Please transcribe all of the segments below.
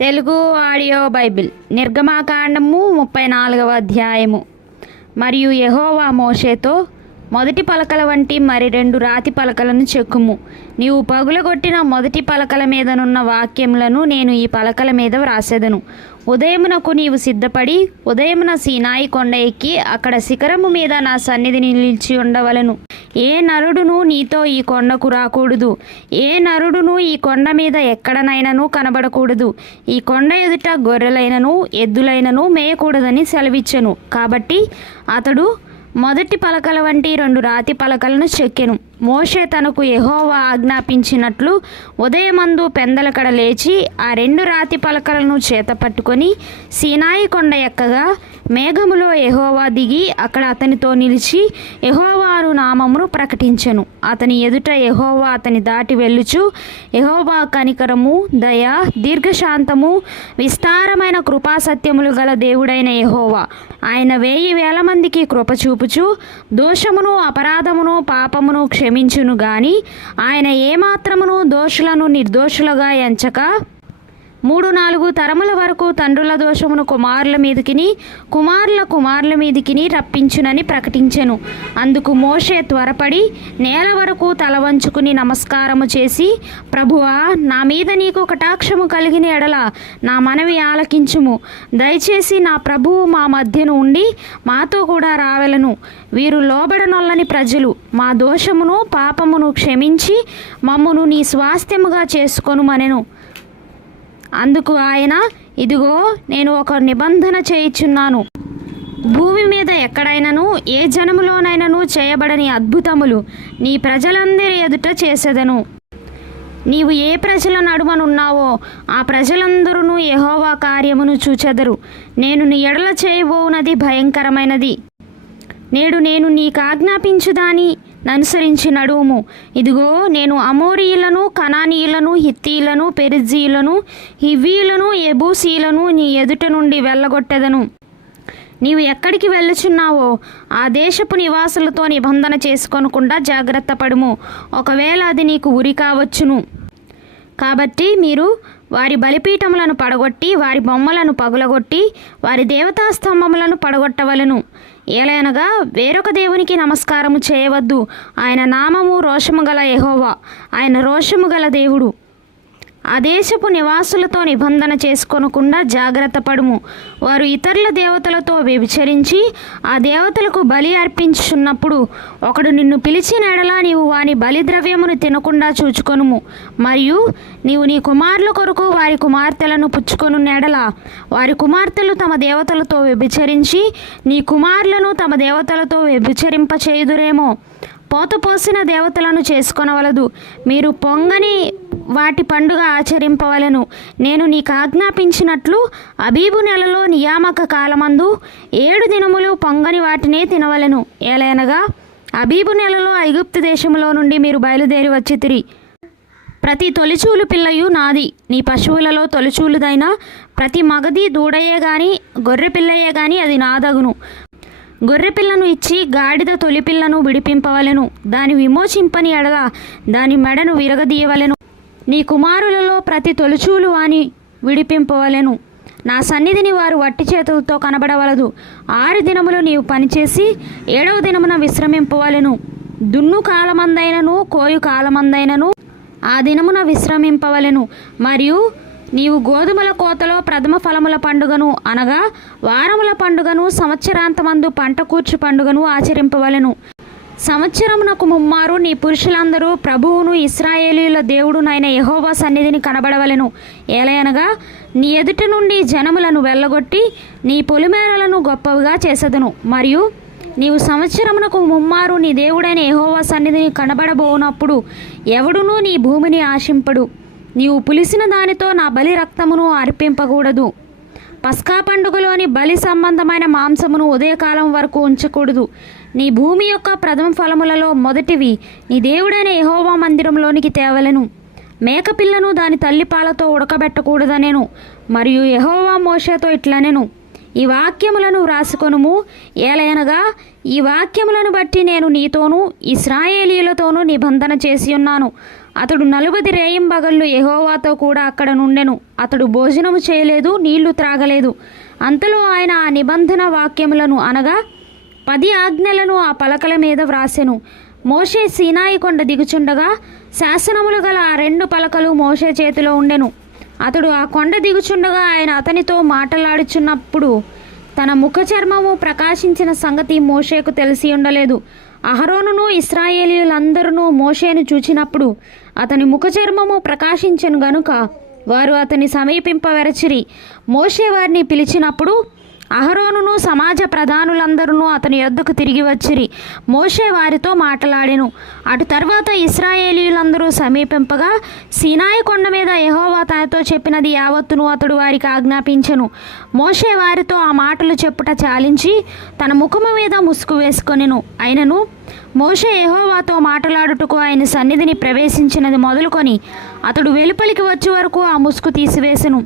Telugu audio Bible నిర్గమాకాండము 34వ అధ్యాయము. మరియు యెహోవా మోషేతో, మొదటి పలకల వంటి మరి 2 రాతి పలకలను చెక్కుము. నీవు పగులగొట్టిన మొదటి పలకల మీదనున్న వాక్యములను నేను ఈ పలకల మీద వ్రాసెదను. ఉదయమునకు నీవు సిద్ధపడి ఉదయమున సీనాయి కొండ ఎక్కి అక్కడ శిఖరము మీద నా సన్నిధిని నిలిచి ఉండవలను. ఏ నరుడును నీతో ఈ కొండకు రాకూడదు. ఏ నరుడును ఈ కొండ మీద ఎక్కడనైనను కనబడకూడదు. ఈ కొండ ఎదుట గొర్రెలైనను ఎద్దులైనను మేయకూడదని సెలవిచ్చెను. కాబట్టి అతడు మొదటి పలకల వంటి 2 రాతి పలకలను చెక్కెను. మోషే తనకు యెహోవా ఆజ్ఞాపించినట్లు ఉదయమందు పెందలకడ లేచి ఆ 2 రాతి పలకలను చేత పట్టుకొని సీనాయి కొండ ఎక్కగా మేఘములో యెహోవా దిగి అక్కడ అతనితో నిలిచి యెహోవాను నామమును ప్రకటించెను. అతని ఎదుట యెహోవా అతని దాటి వెళ్ళుచు, యెహోవా కనికరము, దయ, దీర్ఘశాంతము, విస్తారమైన కృపాసత్యములు గల దేవుడైన యెహోవా. ఆయన 1000 మందికి కృప చూపుచు దోషమును అపరాధమును పాపమును క్షమించును గాని ఆయన ఏమాత్రమును దోషులను నిర్దోషులుగా ఎంచక 3-4 తరముల వరకు తండ్రుల దోషమును కుమారుల మీదికిని కుమారుల కుమారుల మీదికిని రప్పించునని ప్రకటించెను. అందుకు మోషే త్వరపడి నేల వరకు తల వంచుకుని నమస్కారము చేసి, ప్రభువా, నా మీద నీకు కటాక్షము కలిగిన ఎడల నా మనవి ఆలకించుము. దయచేసి నా ప్రభువు మా మధ్యను ఉండి మాతో కూడా రావెలను. వీరు లోబడనొల్లని ప్రజలు. మా దోషమును పాపమును క్షమించి మమ్మును నీ స్వాస్థ్యముగా చేసుకొనుమనెను. అందుకు ఆయన, ఇదిగో నేను ఒక నిబంధన చేయుచున్నాను. భూమి మీద ఎక్కడైనను ఏ జనములోనైనను చేయబడని అద్భుతములు నీ ప్రజలందరి ఎదుట చేసేదను. నీవు ఏ ప్రజల నడుమనున్నావో ఆ ప్రజలందరూ యెహోవా కార్యమును చూచెదరు. నేను నీ ఎడల చేయబోవునది భయంకరమైనది. నేడు నేను నీకు ఆజ్ఞాపించుదాని అనుసరించి నడువుము. ఇదిగో నేను అమోరీయులను, కనానీయులను, హిత్తీయులను, పెరిజ్జీయులను, హివ్వీయులను, యెబూసీయులను నీ ఎదుట నుండి వెళ్ళగొట్టెదను. నీవు ఎక్కడికి వెళ్ళుచున్నావో ఆ దేశపు నివాసులతో నిబంధన చేసుకొనకుండా జాగ్రత్త పడుము. ఒకవేళ అది నీకు ఉరి కావచ్చును. కాబట్టి మీరు వారి బలిపీఠములను పడగొట్టి వారి బొమ్మలను పగులగొట్టి వారి దేవతా స్తంభములను పడగొట్టవలను. ఏలయనగా వేరొక దేవునికి నమస్కారము చేయవద్దు. ఆయన నామము రోషము గల యెహోవా. ఆయన రోషము గల దేవుడు. ఆ దేశపు నివాసులతో నిబంధన చేసుకొనకుండా జాగ్రత్త పడుము. వారు ఇతరుల దేవతలతో వ్యభిచరించి ఆ దేవతలకు బలి అర్పించుచున్నప్పుడు ఒకడు నిన్ను పిలిచిన ఎడల నీవు వాని బలిద్రవ్యమును తినకుండా చూచుకొనుము. మరియు నీవు నీ కుమారుల కొరకు వారి కుమార్తెలను పుచ్చుకొను ఎడల వారి కుమార్తెలు తమ దేవతలతో వ్యభిచరించి నీ కుమారులను తమ దేవతలతో వ్యభిచరింప చేయుదురేమో. పోతపోసిన దేవతలను చేసుకొనవలదు. మీరు పొంగని వాటి పండుగ ఆచరింపవలెను. నేను నీకు ఆజ్ఞాపించినట్లు అబీబు నెలలో నియామక కాలమందు 7 దినములు పొంగని వాటినే తినవలెను. ఏలైనగా అబీబు నెలలో ఐగుప్తు దేశములో నుండి మీరు బయలుదేరి వచ్చితిరి. ప్రతి తొలిచూలు పిల్లయు నాది. నీ పశువులలో తొలిచూలుదైన ప్రతి మగది దూడయే గాని గొర్రె పిల్లయే గాని అది నాదగును. గొర్రెపిల్లను ఇచ్చి గాడిద తొలిపిల్లను విడిపింపవలెను. దాని విమోచింపని ఎడల దాని మెడను విరగదీయవలెను. నీ కుమారులలో ప్రతి తొలిచూలు వాని విడిపింపవలెను. నా సన్నిధిని వారు వట్టి చేతులతో కనబడవలదు. 6 దినములు నీవు పనిచేసి 7వ దినమున విశ్రమింపవలెను. దున్ను కాలమందైనను కోయు కాలమందైనను ఆ దినమున విశ్రమింపవలెను. మరియు నీవు గోధుమల కోతలో ప్రథమ ఫలముల పండుగను అనగా వారముల పండుగను సంవత్సరాంతమందు పంట కూర్చు పండుగను ఆచరింపవలెను. సంవత్సరమునకు 3 మారు నీ పురుషులందరూ ప్రభువును ఇశ్రాయేలీయుల దేవుడునైన యెహోవా సన్నిధిని కనబడవలెను. ఏలయనగా నీ ఎదుట నుండి జనములను వెళ్ళగొట్టి నీ పొలిమేరలను గొప్పవిగా చేసెదను. మరియు నీవు సంవత్సరమునకు 3 మారు నీ దేవుడైన యెహోవా సన్నిధిని కనబడబోనప్పుడు ఎవడునూ నీ భూమిని ఆశింపడు. నీవు పులిసిన దానితో నా బలి రక్తమును అర్పింపకూడదు. పస్కా పండుగలోని బలి సంబంధమైన మాంసమును ఉదయకాలం వరకు ఉంచకూడదు. నీ భూమి యొక్క ప్రథమ ఫలములలో మొదటివి నీ దేవుడైన యెహోవా మందిరంలోనికి తేవలెను. మేకపిల్లను దాని తల్లిపాలతో ఉడకబెట్టకూడదనెను. మరియు యెహోవా మోషేతో ఇట్లనెను, ఈ వాక్యములను వ్రాసుకొనుము. ఏలయనగా ఈ వాక్యములను బట్టి నేను నీతోనూ ఇశ్రాయేలీయులతోనూ నిబంధన చేసి ఉన్నాను. అతడు 40 రేయింబగళ్ళు యెహోవాతో కూడా అక్కడ నుండెను. అతడు భోజనము చేయలేదు, నీళ్లు త్రాగలేదు. అంతలో ఆయన ఆ నిబంధన వాక్యములను అనగా 10 ఆజ్ఞలను ఆ పలకల మీద వ్రాసెను. మోషే సీనాయి కొండ దిగుచుండగా శాసనములు గల ఆ 2 పలకలు మోషే చేతిలో ఉండెను. అతడు ఆ కొండ దిగుచుండగా ఆయన అతనితో మాట్లాడుచున్నప్పుడు తన ముఖ చర్మము ప్రకాశించిన సంగతి మోషేకు తెలిసి ఉండలేదు. అహరోనును ఇశ్రాయేలీయులందరూ మోషేను చూచినప్పుడు అతని ముఖ చర్మము ప్రకాశించెను గనుక వారు అతని సమీపింపవెరచిరి. మోషే వారిని పిలిచినప్పుడు అహరోనును సమాజ ప్రధానులందరూ అతని యొద్దకు తిరిగి వచ్చిరి. మోషే వారితో మాట్లాడెను. అటు తర్వాత ఇశ్రాయేలీయులందరూ సమీపింపగా సీనాయి కొండ మీద యెహోవా తనతో చెప్పినది యావత్తును అతడు వారికి ఆజ్ఞాపించెను. మోషే వారితో ఆ మాటలు చెప్పుట చాలించి తన ముఖము మీద ముసుగు వేసుకొనెను. అయినను మోషే యెహోవాతో మాట్లాడుటకు ఆయన సన్నిధిని ప్రవేశించినది మొదలుకొని అతడు వెలుపలికి వచ్చే వరకు ఆ ముసుగు తీసివేసెను.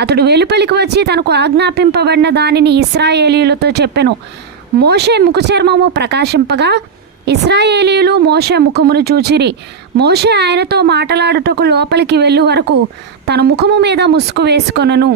అతడు వెలుపలికి వచ్చి తనకు ఆజ్ఞాపింపబడిన దానిని ఇశ్రాయేలీయులతో చెప్పెను. మోషే ముఖ చర్మము ప్రకాశింపగా ఇశ్రాయేలీయులు మోషే ముఖమును చూచిరి. మోషే ఆయనతో మాట్లాడుటకు లోపలికి వెళ్ళు వరకు తన ముఖము మీద ముసుగు వేసుకొనెను.